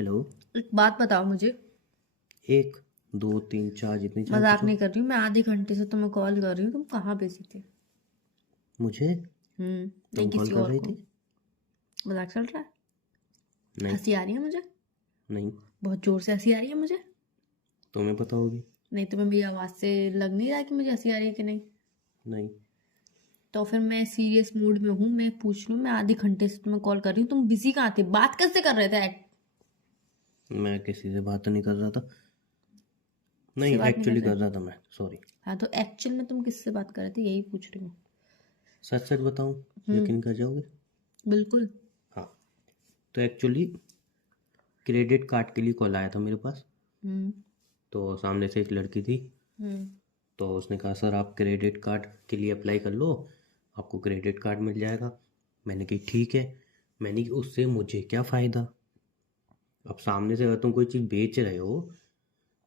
Hello. एक बात बताओ मुझे। एक दो तीन चार जितनी चाहे मजाक पूछो। नहीं कर रही हूँ मैं, आधे घंटे से तुम्हें कॉल कर रही हूँ, तुम कहाँ बिजी थे? मुझे नहीं तुम कॉल किसी कर और रही को। थी? मजाक चल रहा है? नहीं। हंसी आ रही है मुझे, नहीं, बहुत जोर से हंसी आ रही है मुझे। तुम्हें पता होगी। नहीं, तुम्हें मेरी आवाज़ से लग नहीं रहा कि मुझे हंसी आ रही है कि नहीं? नहीं, तो फिर मैं सीरियस मूड में हूँ, मैं पूछ रही हूँ, मैं आधे घंटे से तुम्हें कॉल कर रही हूँ, तुम बिजी कहाँ थे? बात कैसे कर रहे थे? मैं किसी से बात नहीं कर रहा था। किससे नहीं, बात नहीं कर एक्चुअली रहे? कर रहा था मैं, सॉरी। हाँ, तो एक्चुअल में तुम किससे बात कर रहे थे, यही पूछ रही हूँ। सच सच बताऊं? हम्म। यकीन कर जाओगे? बिल्कुल। हाँ। तो एक्चुअली क्रेडिट कार्ड के लिए कॉल आया था मेरे पास। हम्म। तो सामने से एक लड़की थी। हम्म। तो उसने कहा सर आप क्रेडिट कार्ड के लिए अप्लाई कर लो, आपको क्रेडिट कार्ड मिल जाएगा। मैंने कही ठीक है। मैंने कहा उससे मुझे क्या फ़ायदा? अब सामने से अगर तुम कोई चीज़ बेच रहे हो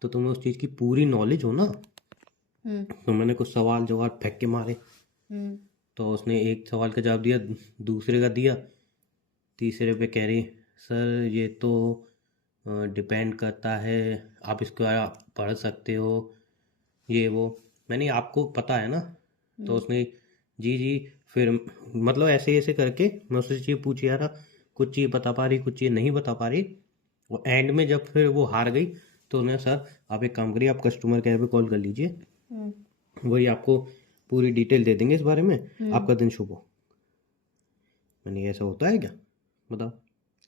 तो तुम्हें उस चीज़ की पूरी नॉलेज हो ना। हम्म। तो मैंने कुछ सवाल जवाब फेंक के मारे। हम्म। तो उसने एक सवाल का जवाब दिया, दूसरे का दिया, तीसरे पे कह रही सर ये तो डिपेंड करता है, आप इसको पढ़ सकते हो, ये वो। मैंने आपको पता है ना। तो उसने जी जी। फिर मतलब ऐसे ऐसे करके मैं उससे चीज़ पूछ रहा था, कुछ चीज़ बता पा रही, कुछ चीज़ नहीं बता पा रही। वो एंड में जब फिर वो हार गई तो उन्होंने सर आप एक काम करिए, आप कस्टमर केयर पे कॉल कर लीजिए, हम्म। वही आपको पूरी डिटेल दे देंगे इस बारे में, हम्म। आपका दिन शुभ हो। मैंने कहा, ऐसा होता है क्या? बताओ।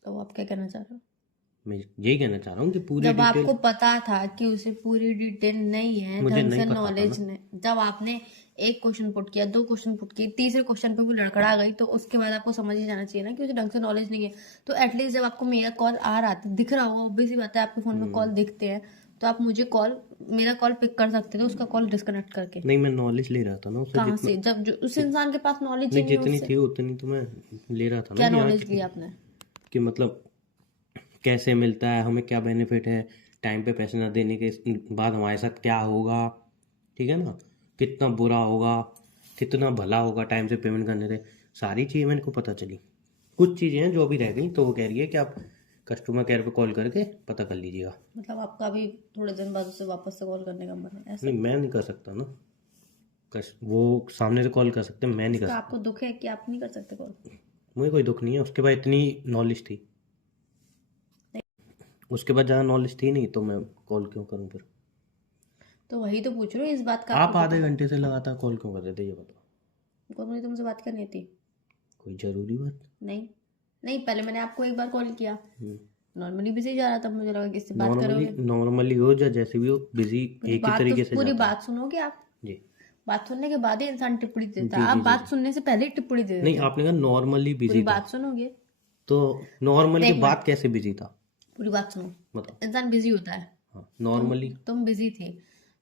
तो आप क्या कहना चाह रहे हो? मैं यही कहना चाह रहा हूँ कि पूरी जब डिटेल। आपको पता था कि उसे पूरी डिटेल नहीं है, मुझे ढंग नहीं से पता था ना। नॉलेज नहीं, जब आपने एक क्वेश्चन पुट किया, दो क्वेश्चन पुट किए, तीसरे क्वेश्चन पे भी लड़खड़ा गई, तो उसके बाद आपको समझ ही जाना चाहिए ना कि उसे ढंग से नॉलेज नहीं है। तो एटलीस्ट जब आपको मेरा कॉल आ रहा था, दिख रहा होगा, ऑब्वियस सी बात है, आपके फोन में कॉल दिखते हैं, तो आप मुझे कॉल, मेरा कॉल पिक कर सकते थे उसका कॉल डिस्कनेक्ट करके। नहीं, मैं नॉलेज ले रहा था ना उससे कहाँ जितना। से? जब जो उस जित इंसान के पास नॉलेज ही नहीं, नहीं है जितनी उससे। थी उतनी तो मैं ले रहा था ना क्या कि हाँ नॉलेज ली आपने? कि मतलब कैसे मिलता है, हमें क्या बेनिफिट है, टाइम पे पैसे ना देने के बाद हमारे साथ क्या होगा, ठीक है ना, कितना बुरा होगा, कितना भला होगा टाइम से पेमेंट करने से। सारी चीज़ें मेरे को पता चली। कुछ चीज़ें हैं जो अभी रह गई, तो वो कह रही है कि आप कस्टमर केयर पे कॉल करके पता कर लीजिएगा। मतलब आपका अभी थोड़े दिन बाद उसे वापस से कॉल करने का मन है, ऐसा? नहीं, मैं नहीं कर सकता ना। वो सामने से कॉल कर सकते हैं, मैं नहीं कर इसका सकता। आपको दुख है कि आप नहीं कर सकते कॉल? मुझे कोई दुख नहीं है, उसके बाद इतनी नॉलेज थी। उसके बाद ज़्यादा नॉलेज थी नहीं तो मैं कॉल क्यों करूँ फिर? तो वही तो पूछ रही हूँ, इस बात का आपको आप पता आधे है? घंटे से लगातार कॉल क्यों कर रहे थे, ये बताओ। को मुझे तुमसे बात करनी थी? कोई ज़रूरी बात? नहीं। नहीं, पहले मैंने आपको एक बार कॉल किया, हम्म। नॉर्मली बिजी जा रहा था, मुझे लगा कि इससे बात नॉर्मली करोगे। नॉर्मली हो या जैसे भी हो, बिजी एक ही तरीके से पूरी जाता है। बात सुनोगे आप? जी। बात सुनने के बाद ही इंसान टिप्पणी देता जी है, आप जी जी बात जी। सुनने से पहले ही टिप्पणी दे नहीं, देते हो। आपने कहा नॉर्मली पूरी बिजी था। बात सुनोगे? तो नॉर्मल तो के एक मिनट, बाद कैसे बिजी था? पूरी बात सुनो। बताओ। इंसान बिजी होता है। हाँ, तुम नॉर्मली। तुम बिजी थे,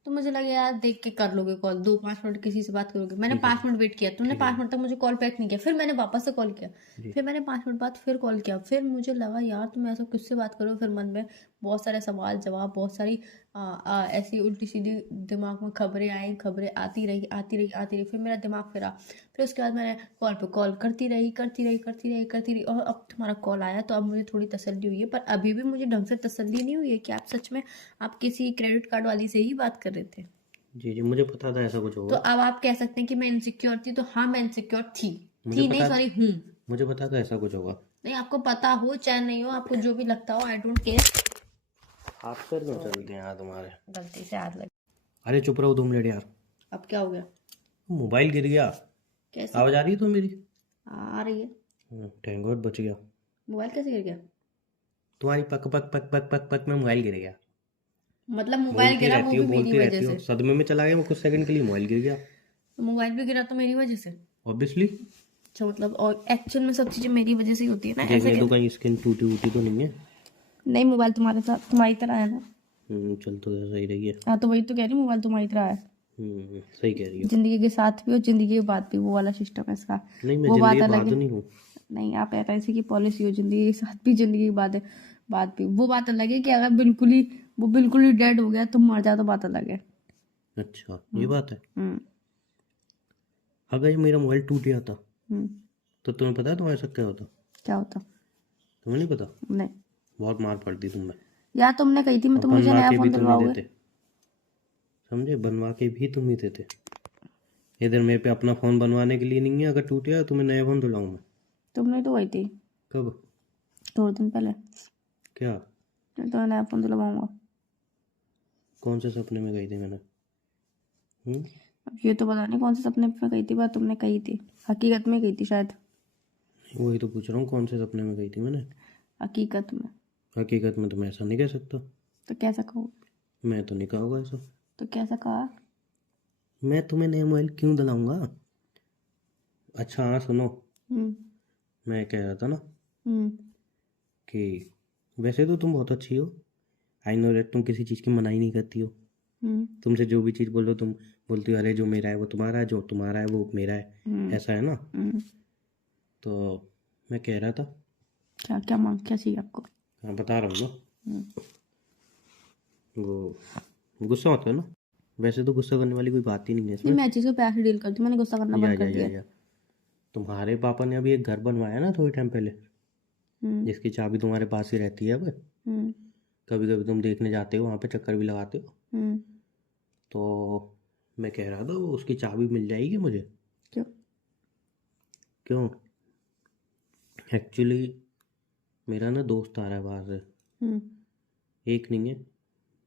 तो मुझे लगा यार देख के कर लोगे कॉल, 2-5 मिनट किसी से बात करोगे। मैंने ठीक है जी। 5 मिनट वेट किया, तुमने ठीक है 5 मिनट जी। तक मुझे कॉल बैक नहीं किया, फिर मैंने वापस से कॉल किया, जी। फिर मैंने 5 मिनट बाद फिर कॉल किया, फिर मुझे लगा यार तुम ऐसा किससे बात करो, फिर मन में बहुत सारे सवाल जवाब, बहुत सारी ऐसी उल्टी सीधी दिमाग में खबरें आई, खबरें आती रही आती रही आती रही, फिर मेरा दिमाग फिरा। फिर उसके बाद मैंने कॉल पे कॉल करती रही करती रही करती रही करती रही, और अब तुम्हारा कॉल आया तो अब मुझे थोड़ी तसल्ली हुई है, पर अभी भी मुझे ढंग से तसल्ली नहीं हुई है कि आप सच में आप किसी क्रेडिट कार्ड वाली से ही बात कर रहे थे। जी जी, मुझे पता था ऐसा कुछ तो होगा। अब आप कह सकते हैं कि मैं इनसिक्योर थी, तो हाँ मैं इनसिक्योर थी। मुझे थी नहीं, पता सॉरी, हूँ। मुझे पता था ऐसा कुछ होगा। नहीं, आपको पता हो चाहे नहीं हो, आपको जो भी लगता हो, आई डोंट केयर। हाथ पैर क्यों चलते हैं यार तुम्हारे? गलती से हाथ लग। अरे चुप रहो 2 मिनट यार। अब क्या हो गया? मोबाइल गिर गया। कैसे? आवाज आ रही है तो मेरी? आ रही है। थैंक गॉड बच गया। मोबाइल कैसे गिर गया? तुम्हारी पक पक पक पक पक पक में मोबाइल गिर गया। मतलब मोबाइल गिरा वो भी मेरी बोलती वजह रहती हो, से? सदमे में चला गया मैं कुछ सेकंड के लिए, मोबाइल गिर गया। तो मोबाइल भी गिरा तो मेरी वजह से? ऑब्वियसली। अच्छा, मतलब और एक्चुअल में सब चीजें मेरी वजह से ही होती है ना, ऐसा देखने तो कैसे? कहीं स्क्रीन टूटी वूटी तो नहीं है? नहीं, मोबाइल तुम्हारे साथ तुम्हारी तरह है ना। चल तो सही रही है। हाँ, तो वही तो कह रही हूँ, मोबाइल तुम्हारी तरह है। सही कह रही हो। जिंदगी के साथ भी और जिंदगी के बाद भी, वो वाला सिस्टम है इसका। नहीं, मैं वो जिंदगी बात अलग बाद है। नहीं हूँ। नहीं, आप ऐसे की पॉलिसी हो, जिंदगी के साथ भी जिंदगी के बाद है, बात भी। वो बात अलग है कि अगर बिल्कुल ही डेड हो गया, तुम मर जाओ, तो बात अलग है। अच्छा, ये बात है। हम्म। अगर ये मेरा मोबाइल टूट गया था हम्म। तो तुम्हें पता है तुम्हारे साथ क्या होता? क्या होता? तुम्हें नहीं पता? नहीं। बहुत मार पड़ती तुम्हें। या तुमने कही थी मैं तुम मुझे बनवा नया के भी फोन तुम ही दिलवाओगे। देते, समझे, बनवा के भी तुम ही देते। इधर मेरे पे अपना फोन बनवाने के लिए नहीं है, अगर टूट गया तुम्हें नया फोन दिलाऊं मैं। तुमने तो वही थी कब? थोड़े दिन पहले, क्या? मैं तो नया फोन दिलवाऊंगा। कौन से सपने में गई थी मैंने? अब ये तो पता नहीं कौन से सपने में कही थी बात तुमने कही थी, हकीकत में कही थी शायद। वही तो पूछ रहा हूँ, कौन से सपने में गई थी मैंने? हकीकत में। हकीकत में तो मैं ऐसा नहीं कह सकता। तो कैसा कहो? मैं तो नहीं कहूँगा ऐसा। तो कैसा कहा? मैं तुम्हें नया मोबाइल क्यों दिलाऊंगा? अच्छा हाँ सुनो, हम्म मैं कह रहा था ना हम्म कि वैसे तो तुम बहुत अच्छी हो, आई नो दैट, तुम किसी चीज़ की मनाही नहीं करती हो। हम्म तुमसे जो भी चीज़ बोलो तुम बोलती हो अरे जो मेरा है वो तुम्हारा है, जो तुम्हारा है वो मेरा है, हम्म ऐसा है ना। हम्म। तो मैं कह रहा था, क्या क्या मांग क्या चाहिए आपको? हाँ बता रहा हूँ ना, हम्म। वो गुस्सा होता है ना, वैसे तो गुस्सा करने वाली कोई बात ही नहीं है नहीं, इसमें। मैं चीज़ को प्यार से डील करती हूँ, मैंने गुस्सा करना बंद कर दिया। या तुम्हारे पापा ने अभी एक घर बनवाया ना थोड़े टाइम पहले, जिसकी चाबी तुम्हारे पास ही रहती है अब। हम्म कभी कभी तुम देखने जाते हो वहाँ पे, चक्कर भी लगाते हो। हम्म। तो मैं कह रहा था वो उसकी चाबी मिल जाएगी मुझे? क्यों? क्यों? एक्चुअली मेरा ना दोस्त आ रहा है बाहर से, हम्म एक नहीं है,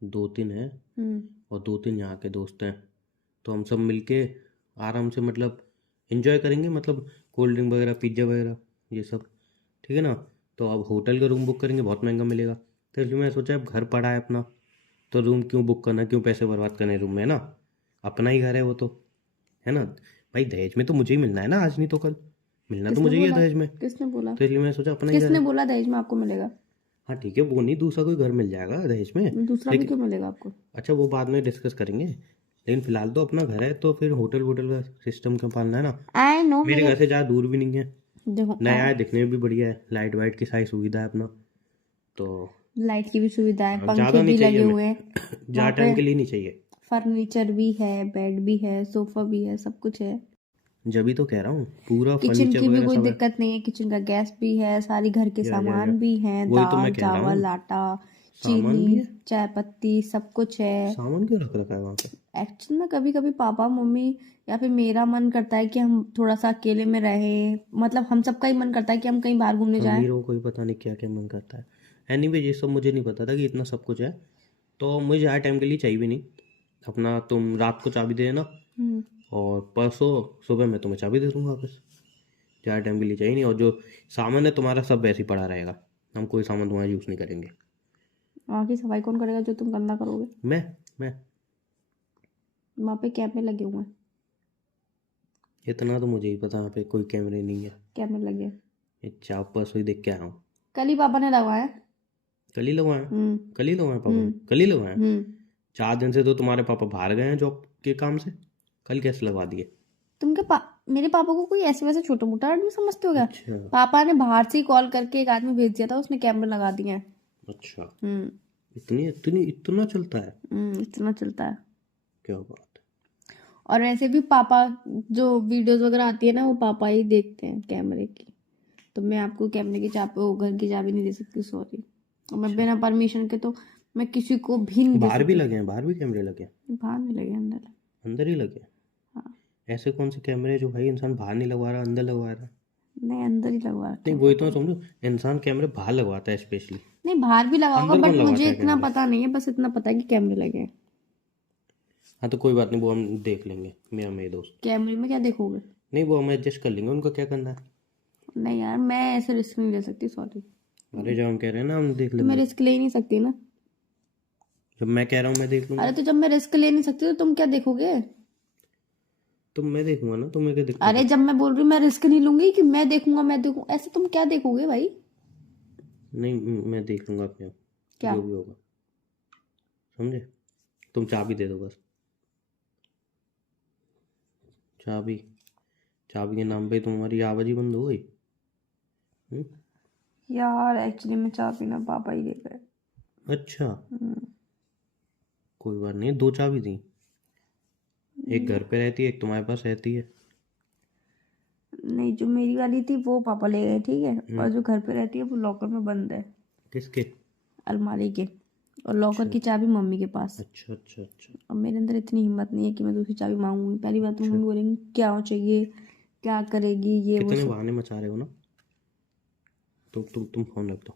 दो तीन है, हम्म और दो तीन यहाँ के दोस्त हैं। तो हम सब मिलके आराम से मतलब एंजॉय करेंगे, मतलब कोल्ड ड्रिंक वगैरह, पिज्ज़ा वगैरह, ये सब, ठीक है ना। तो अब होटल का रूम बुक करेंगे, बहुत महंगा मिलेगा, तो इसलिए मैं सोचा अब घर पड़ा है अपना, तो रूम क्यों बुक करना, क्यों पैसे बर्बाद करने रूम में, है ना। अपना ही घर है वो तो, है ना। भाई दहेज में तो मुझे ही मिलना है ना, आज नहीं तो कल मिलना तो किसने मुझे ही है बोला? दहेज में। किसने बोला? तो इसलिए मैं सोचा अपना ही घर किसने है। बोला दहेज में आपको मिलेगा? हाँ ठीक है, वो नहीं, दूसरा कोई घर मिल जाएगा दहेज में। दूसरा भी लेकिन क्यों मिलेगा आपको? अच्छा वो बाद में डिस्कस करेंगे, लेकिन फिलहाल तो अपना घर है, तो फिर होटल वोटल का सिस्टम क्यों पालना, है ना। आई नो मेरे मेरे। घर से ज़्यादा दूर भी नहीं है, देखो नया है, दिखने में भी बढ़िया है, लाइट वाइट की सारी सुविधा है अपना। तो लाइट की भी सुविधा है, पंखे ज़्यादा नहीं भी लगे चाहिए हमें, हुए हैं ज़्यादा वहाँ पे। टाइम के लिए नहीं चाहिए। फर्नीचर भी है, बेड भी है, सोफा भी है, सब कुछ है। जब भी तो कह रहा हूँ, पूरा किचन फर्नीचर की भी वगैरह कोई सब है। दिक्कत नहीं है, किचन का गैस भी है, सारी घर के या सामान भी हैं, वही तो मैं दाल कह रहा चावल हूँ, आटा सामान चीनी भी है। चाय पत्ती सब कुछ है। सामान क्यों रख रखा है वहाँ पे? एक्चुअल में कभी कभी पापा मम्मी या फिर मेरा मन करता है कि हम थोड़ा सा अकेले में रहें, मतलब हम सबका ही मन करता है कि हम कहीं बाहर घूमने जाएं। अमीरों को ही पता नहीं क्या क्या मन करता है। एनीवे ये सब मुझे नहीं पता था कि इतना सब कुछ है, तो मुझे ज़्यादा टाइम के लिए चाहिए भी नहीं। अपना तुम रात को चाबी दे देना, हम्म। और परसों सुबह मैं तुम्हें चाबी दे दूँगा वापस। ज़्यादा टाइम के लिए चाहिए नहीं, और जो सामान है तुम्हारा सब वैसे ही पड़ा रहेगा, हम कोई सामान तुम्हारा यूज़ नहीं करेंगे। वहाँ की सफाई कौन करेगा जो तुम गंदा करोगे? मैं वहाँ पे कैमरे लगे हुए हैं। इतना तो मुझे ही पता, यहाँ पे कोई कैमरे नहीं है। कैमरे लगे हैं। ये चाप परसों ही देख के आया हूँ। कल ही पापा ने लगवाया। कल ही लगवाया? हम्म कल ही लगवाया पापा ने? हम्म कल ही लगवाया? हम्म। 4 दिन से तो तुम्हारे पापा बाहर गए हैं जॉब के काम से, कल कैसे लगवा दिए? मेरे पापा को कोई ऐसे वैसे छोटा मोटा आदमी समझते हो क्या? अच्छा पापा ने बाहर से ही कॉल करके एक आदमी भेज दिया था, उसने कैमरे लगा दिए हैं। अच्छा, हम्म इतना चलता है? इतना चलता है। क्या बात है। और ऐसे भी पापा जो वीडियोस वगैरह आती है ना, वो पापा ही देखते हैं कैमरे की। तो मैं आपको कैमरे की चाबी, वो घर की चाबी नहीं दे सकती, सॉरी। और मैं बिना परमिशन के तो मैं किसी को भी नहीं दे बाहर भी सकती। लगे हैं, बाहर भी कैमरे लगे हैं? बाहर नहीं लगे, अंदर लगे। अंदर ही लगे हैं? हाँ। ऐसे कौन से कैमरे हैं जो भाई इंसान बाहर नहीं लगवा रहा, अंदर लगवा रहा है? नहीं, अंदर ही लगवा रखे नहीं हैं वही पापा तो मैं ने। समझू, इंसान कैमरे बाहर लगवाता है स्पेशली, नहीं, बाहर भी लगा होगा, अंदर कौन बट लगवाता मुझे है इतना कैमरे? पता नहीं है, बस इतना पता है कि कैमरे लगे हैं। हाँ तो कोई बात नहीं, वो हम देख लेंगे, मेरे दोस्त। कैमरे में क्या देखोगे? नहीं वो हम एडजस्ट कर लेंगे, उनका क्या करना है। नहीं यार, मैं ऐसे रिस्क नहीं ले सकती, सॉरी। अरे जब हम कह रहे हैं ना हम देख तो मैं लेंगे, रिस्क ले ही नहीं सकती ना। जब मैं कह रहा हूँ मैं देख लूंगा, अरे तो जब मैं रिस्क ले नहीं सकती तो तुम क्या देखोगे? तो मैं देखूंगा ना, तुम्हें क्या दिक्कत अरे है? जब मैं बोल रही हूँ मैं रिस्क नहीं लूंगी कि मैं देखूंगा, मैं देखूं, ऐसे तुम क्या देखोगे भाई? नहीं मैं देख लूंगा अपने आप, क्या? जो भी होगा, समझे। तुम चाबी दे दो बस, चाबी, चाबी के नाम पे तुम्हारी आवाज ही बंद हो गई। हम्म? यार एक्चुअली मैं चाबी ना पापा ही दे गए। अच्छा कोई बात नहीं, 2 चाबी दी, एक घर पे रहती है, एक तुम्हारे पास रहती है। नहीं, जो मेरी वाली थी वो पापा ले गए, ठीक है, और जो घर पे रहती है वो लॉकर में बंद है। किसके? अलमारी के, और लॉकर की चाबी मम्मी के पास। अच्छा अच्छा अच्छा। और मेरे अंदर इतनी हिम्मत नहीं है कि मैं दूसरी चाबी मांगूंगी। पहली बात तो मम्मी बोलेंगी क्या हो चाहिए, क्या करेगी, ये वो कितने सब। बहाने मचा रहे हो ना। तुम फोन रख दो।